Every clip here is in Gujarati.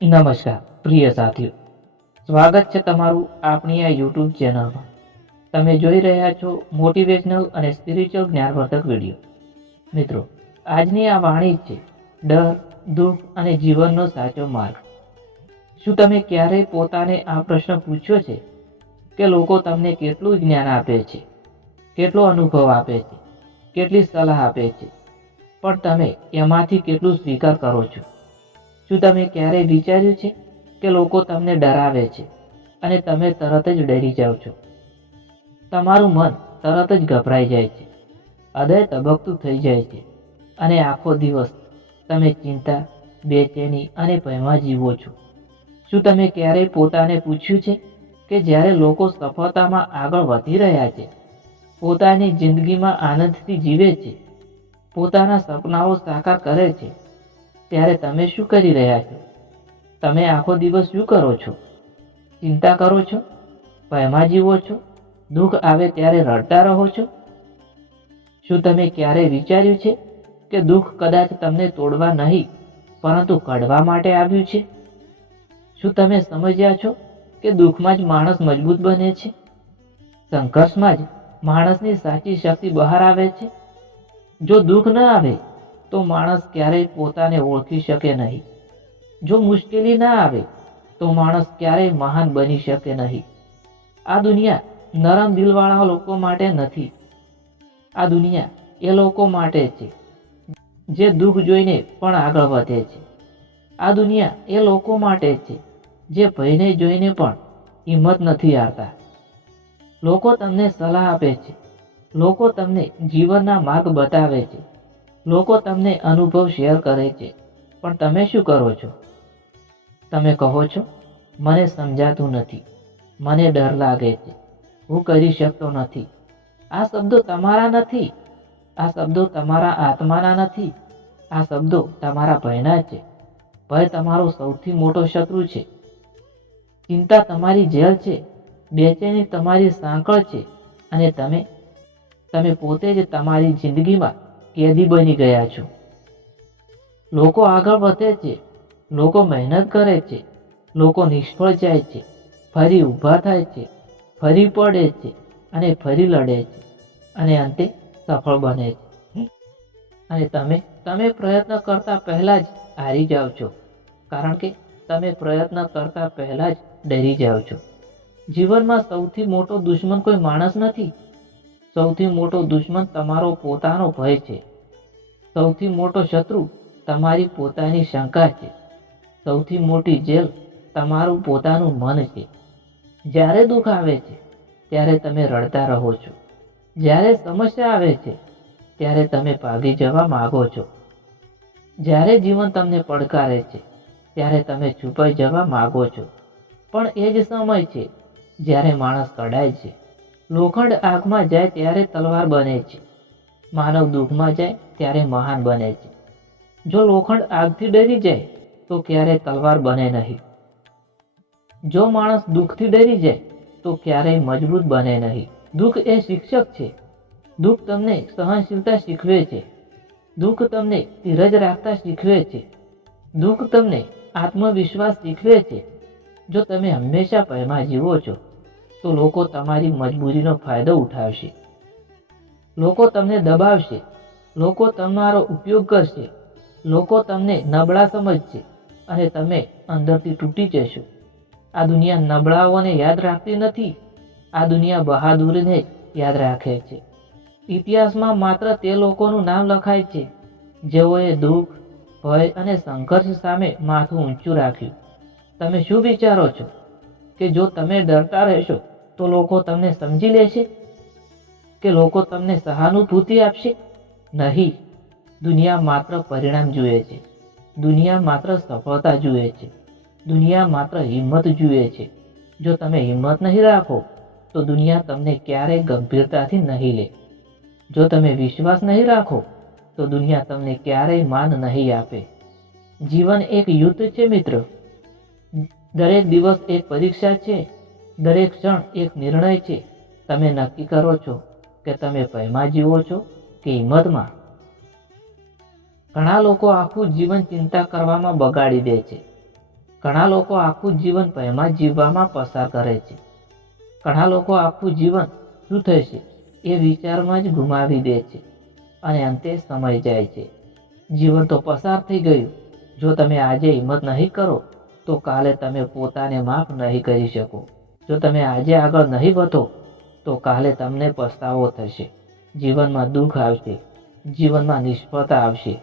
નમસ્કાર પ્રિય સાથીઓ, સ્વાગત છે તમારું આપણી આ યુટ્યુબ ચેનલમાં. તમે જોઈ રહ્યા છો મોટિવેશનલ અને સ્પિરિચ્યુઅલ જ્ઞાનવર્ધક વિડીયો. મિત્રો, આજની આ વાણી છે ડર, દુઃખ અને જીવનનો સાચો માર્ગ. શું તમે ક્યારેય પોતાને આ પ્રશ્ન પૂછ્યો છે કે લોકો તમને કેટલું જ્ઞાન આપે છે, કેટલો અનુભવ આપે છે, કેટલી સલાહ આપે છે, પણ તમે એમાંથી કેટલું સ્વીકાર કરો છો? શું તમે ક્યારેય વિચાર્યું છે કે લોકો તમને ડરાવે છે અને તમે તરત જ ડરી જાઓ છો? તમારું મન તરત જ ગભરાઈ જાય છે, હૃદય ધબકતું થઈ જાય છે અને આખો દિવસ તમે ચિંતા, બેચેની અને ભયમાં જીવો છો. શું તમે ક્યારેય પોતાને પૂછ્યું છે કે જ્યારે લોકો સફળતામાં આગળ વધી રહ્યા છે, પોતાની જિંદગીમાં આનંદથી જીવે છે, પોતાના સપનાઓ સાકાર કરે છે, ત્યારે તમે શું કરી રહ્યા છો? તમે આખો દિવસ શું કરો છો? ચિંતા કરો છો? ભયમાં જીવો છો? દુઃખ આવે ત્યારે રડતા રહો છો? શું તમે ક્યારેય વિચાર્યું છે કે દુઃખ કદાચ તમને તોડવા નહીં પરંતુ ઘડવા માટે આવ્યું છે? શું તમે સમજ્યા છો કે દુઃખમાં જ માણસ મજબૂત બને છે? સંઘર્ષમાં જ માણસની સાચી શક્તિ બહાર આવે છે. જો દુઃખ ન આવે તો માણસ ક્યારેય પોતાને ઓળખી શકે નહીં. જો મુશ્કેલી ના આવે તો માણસ ક્યારેય મહાન બની શકે નહીં. આ દુનિયા નરમ દિલવાળા લોકો માટે નથી. આ દુનિયા એ લોકો માટે છે જે દુઃખ જોઈને પણ આગળ વધે છે. આ દુનિયા એ લોકો માટે છે જે ભયને જોઈને પણ હિંમત નથી હારતા. લોકો તમને સલાહ આપે છે, લોકો તમને જીવનના માર્ગ બતાવે છે, લોકો તમને અનુભવ શેર કરે છે, પણ તમે શું કરો છો? તમે કહો છો, મને સમજાતું નથી, મને ડર લાગે છે, હું કરી શકતો નથી. આ શબ્દો તમારા નથી, આ શબ્દો તમારા આત્માના નથી, આ શબ્દો તમારા ભયના છે. ભય તમારો સૌથી મોટો શત્રુ છે. ચિંતા તમારી જેલ છે, બેચેની તમારી સાંકળ છે અને તમે પોતે જ તમારી જિંદગીમાં કેદી બની ગયા છો. લોકો આગળ વધે છે, લોકો મહેનત કરે છે, લોકો નિષ્ફળ જાય છે, ફરી ઊભા થાય છે, ફરી પડે છે અને ફરી લડે છે અને અંતે સફળ બને છે. અને તમે પ્રયત્ન કરતા પહેલા જ હારી જાઓ છો, કારણ કે તમે પ્રયત્ન કરતા પહેલા જ ડરી જાઓ છો. જીવનમાં સૌથી મોટો દુશ્મન કોઈ માણસ નથી. સૌથી મોટો દુશ્મન તમારો પોતાનો ભય છે. સૌથી મોટો શત્રુ તમારી પોતાની શંકા છે. સૌથી મોટી જેલ તમારું પોતાનું મન છે. જ્યારે દુઃખ આવે છે ત્યારે તમે રડતા રહો છો. જ્યારે સમસ્યા આવે છે ત્યારે તમે ભાગી જવા માંગો છો. જ્યારે જીવન તમને પડકારે છે ત્યારે તમે છુપાઈ જવા માંગો છો. પણ એ જ સમય છે જ્યારે માણસ કડાય છે. લોખંડ આગમાં જાય ત્યારે તલવાર બને છે. માનવ દુઃખમાં જાય ત્યારે મહાન બને છે. જો લોખંડ આગથી ડરી જાય તો ક્યારેય તલવાર બને નહીં. જો માણસ દુઃખથી ડરી જાય તો ક્યારેય મજબૂત બને નહીં. દુઃખ એ શિક્ષક છે. દુઃખ તમને સહનશીલતા શીખવે છે. દુઃખ તમને ધીરજ રાખતા શીખવે છે. દુઃખ તમને આત્મવિશ્વાસ શીખવે છે. જો તમે હંમેશા ભયમાં જીવો છો તો લોકો તમારી મજબૂરીનો ફાયદો ઉઠાવશે. લોકો તમને દબાવશે, લોકો તમારો ઉપયોગ કરશે, લોકો તમને નબળા સમજશે અને તમે અંદરથી તૂટી જશો. આ દુનિયા નબળાઓને યાદ રાખતી નથી, આ દુનિયા બહાદુરીને યાદ રાખે છે. ઇતિહાસમાં માત્ર તે લોકોનું નામ લખાય છે જેઓએ દુઃખ, ભય અને સંઘર્ષ સામે માથું ઊંચું રાખ્યું. તમે શું વિચારો છો કે જો તમે ડરતા રહેશો તો લોકો તમને સમજી લેશે, કે લોકો તમને સહાનુભૂતિ આપશે? નહીં. દુનિયા માત્ર પરિણામ જુએ છે. દુનિયા માત્ર સફળતા જુએ છે. દુનિયા માત્ર હિંમત જુએ છે. જો તમે હિંમત નહીં રાખો તો દુનિયા તમને ક્યારેય ગંભીરતાથી નહીં લે. જો તમે વિશ્વાસ નહીં રાખો તો દુનિયા તમને ક્યારેય માન નહીં આપે. જીવન એક યુદ્ધ છે મિત્રો. દરેક દિવસ એક પરીક્ષા છે. દરેક ક્ષણ એક નિર્ણય છે. તમે નક્કી કરો છો કે તમે ભયમાં જીવો છો કે હિંમતમાં. ઘણા લોકો આખું જીવન ચિંતા કરવામાં બગાડી દે છે. ઘણા લોકો આખું જીવન ભયમાં જીવવામાં પસાર કરે છે. ઘણા લોકો આખું જીવન શું થશે એ વિચારમાં જ ગુમાવી દે છે અને અંતે સમય જાય છે. જીવન તો પસાર થઈ ગયું. જો તમે આજે હિંમત નહીં કરો તો કાલે તમે પોતાને માફ નહીં કરી શકો. જો તમે આજે આગળ નહીં વધો તો કાલે તમને પસ્તાવો થશે. જીવનમાં દુઃખ આવશે, જીવનમાં નિષ્ફળતા આવશે,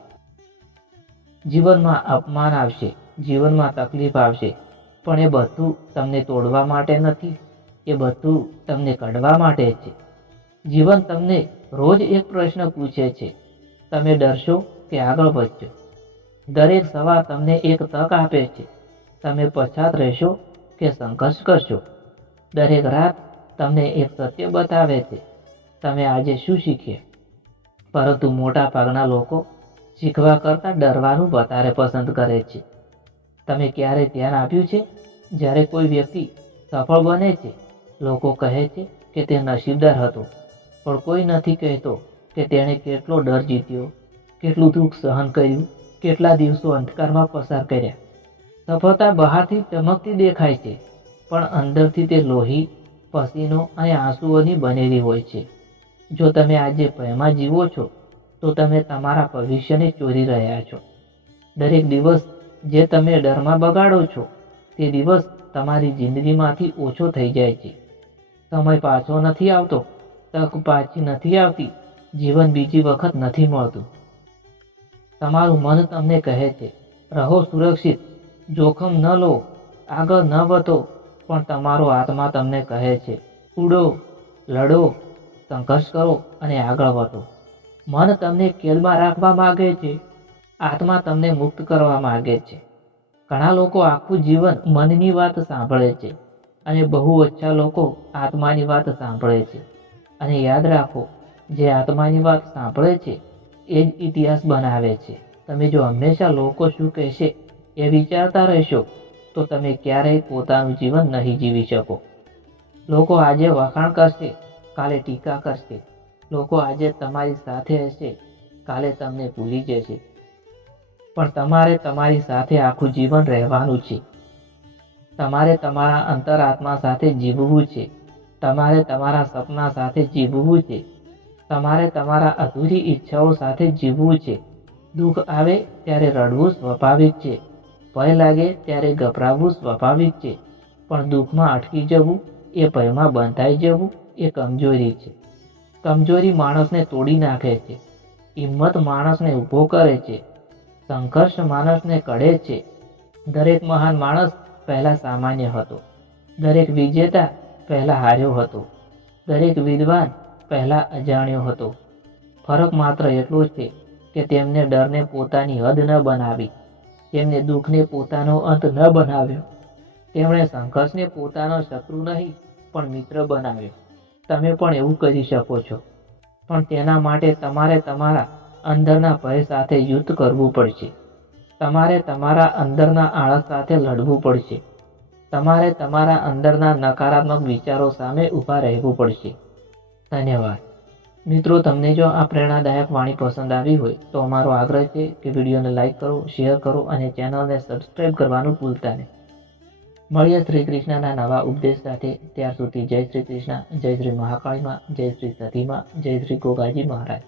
જીવનમાં અપમાન આવશે, જીવનમાં તકલીફ આવશે, પણ એ બધું તમને તોડવા માટે નથી, એ બધું તમને કાઢવા માટે છે. જીવન તમને રોજ એક પ્રશ્ન પૂછે છે, તમે ડરશો કે આગળ વધશો? દરેક સવાર તમને એક તક આપે છે, તમે પછાત રહેશો કે સંઘર્ષ કરશો? દરેક રાત તમને એક સત્ય બતાવે છે, તમે આજે શું શીખ્યા? પરંતુ મોટા ભાગના લોકો શીખવા કરતાં ડરવાનું વધારે પસંદ કરે છે. તમે ક્યારે ધ્યાન આપ્યું છે, જ્યારે કોઈ વ્યક્તિ સફળ બને છે, લોકો કહે છે કે તે નસીબદાર હતો, પણ કોઈ નથી કહેતો કે તેણે કેટલો ડર જીત્યો, કેટલું દુઃખ સહન કર્યું, કેટલા દિવસો અંધકારમાં પસાર કર્યા. સફળતા બહારથી ચમકતી દેખાય છે, પણ અંદરથી તે લોહી, પસીનો અને આંસુઓની બનેલી હોય છે. જો તમે આજે ભયમાં જીવો છો તો તમે તમારા ભવિષ્યને ચોરી રહ્યા છો. દરેક દિવસ જે તમે ડરમાં બગાડો છો તે દિવસ તમારી જિંદગીમાંથી ઓછો થઈ જાય છે. સમય પાછો નથી આવતો, તક પાછી નથી આવતી, જીવન બીજી વખત નથી મળતું. તમારું મન તમને કહે છે, રહો સુરક્ષિત, જોખમ ન લો, આગળ ન વધો, પણ તમારો આત્મા તમને કહે છે, ઉડો, લડો, સંઘર્ષ કરો અને આગળ વધો. મન તમને કેદમાં રાખવા માંગે છે, આત્મા તમને મુક્ત કરવા માંગે છે. ઘણા લોકો આખું જીવન મનની વાત સાંભળે છે અને બહુ ઓછા લોકો આત્માની વાત સાંભળે છે. અને યાદ રાખો, જે આત્માની વાત સાંભળે છે એ જ ઇતિહાસ બનાવે છે. તમે જો હંમેશા લોકો શું કહેશે એ વિચારતા રહેશો તો તમે ક્યારેય પોતાનું જીવન નહીં જીવી શકો. લોકો આજે વખાણ કરશે, કાલે ટીકા કરશે. લોકો આજે તમારી સાથે હશે, કાલે તમને ભૂલી જશે. પણ તમારે તમારી સાથે આખું જીવન રહેવાનું છે. તમારે તમારા અંતરાત્મા સાથે જીવવું છે. તમારે તમારા સપના સાથે જીવવું છે. તમારે તમારા અધૂરી ઈચ્છાઓ સાથે જીવવું છે. દુઃખ આવે ત્યારે રડવું સ્વાભાવિક છે, ભય લાગે ત્યારે ગભરાવવું સ્વાભાવિક છે, પણ દુઃખમાં અટકી જવું, એ ભયમાં બંધાઈ જવું એ કમજોરી છે. કમજોરી માણસને તોડી નાખે છે, હિંમત માણસને ઊભો કરે છે, સંઘર્ષ માણસને કઢે છે. દરેક મહાન માણસ પહેલા સામાન્ય હતો, દરેક વિજેતા પહેલા હાર્યો હતો, દરેક વિદ્વાન પહેલા અજાણ્યો હતો. ફરક માત્ર એટલો છે કે તેમને ડરને પોતાની હદ ન બનાવી, તેમને દુઃખને પોતાનો અંત ન બનાવ્યો, તેમણે સંઘર્ષને પોતાનો શત્રુ નહીં પણ મિત્ર બનાવ્યો. તમે પણ એવું કરી શકો છો, પણ તેના માટે તમારે તમારા અંદરના ભય સાથે યુદ્ધ કરવું પડશે. તમારે તમારા અંદરના આળસ સાથે લડવું પડશે. તમારે તમારા અંદરના નકારાત્મક વિચારો સામે ઊભા રહેવું પડશે. ધન્યવાદ. મિત્રો, તમને જો આ પ્રેરણાદાયક વાણી પસંદ આવી હોય તો અમારો આગ્રહ છે કે વિડીયોને લાઇક કરો, શેર કરો અને ચેનલને સબસ્ક્રાઈબ કરવાનું ભૂલતા નહીં. મળીએ શ્રી કૃષ્ણના નવા ઉપદેશ સાથે. ત્યાર સુધી જય શ્રી કૃષ્ણ, જય શ્રી મહાકાળીમાં, જય શ્રી સતીમાં, જય શ્રી ગોગાજી મહારાજ.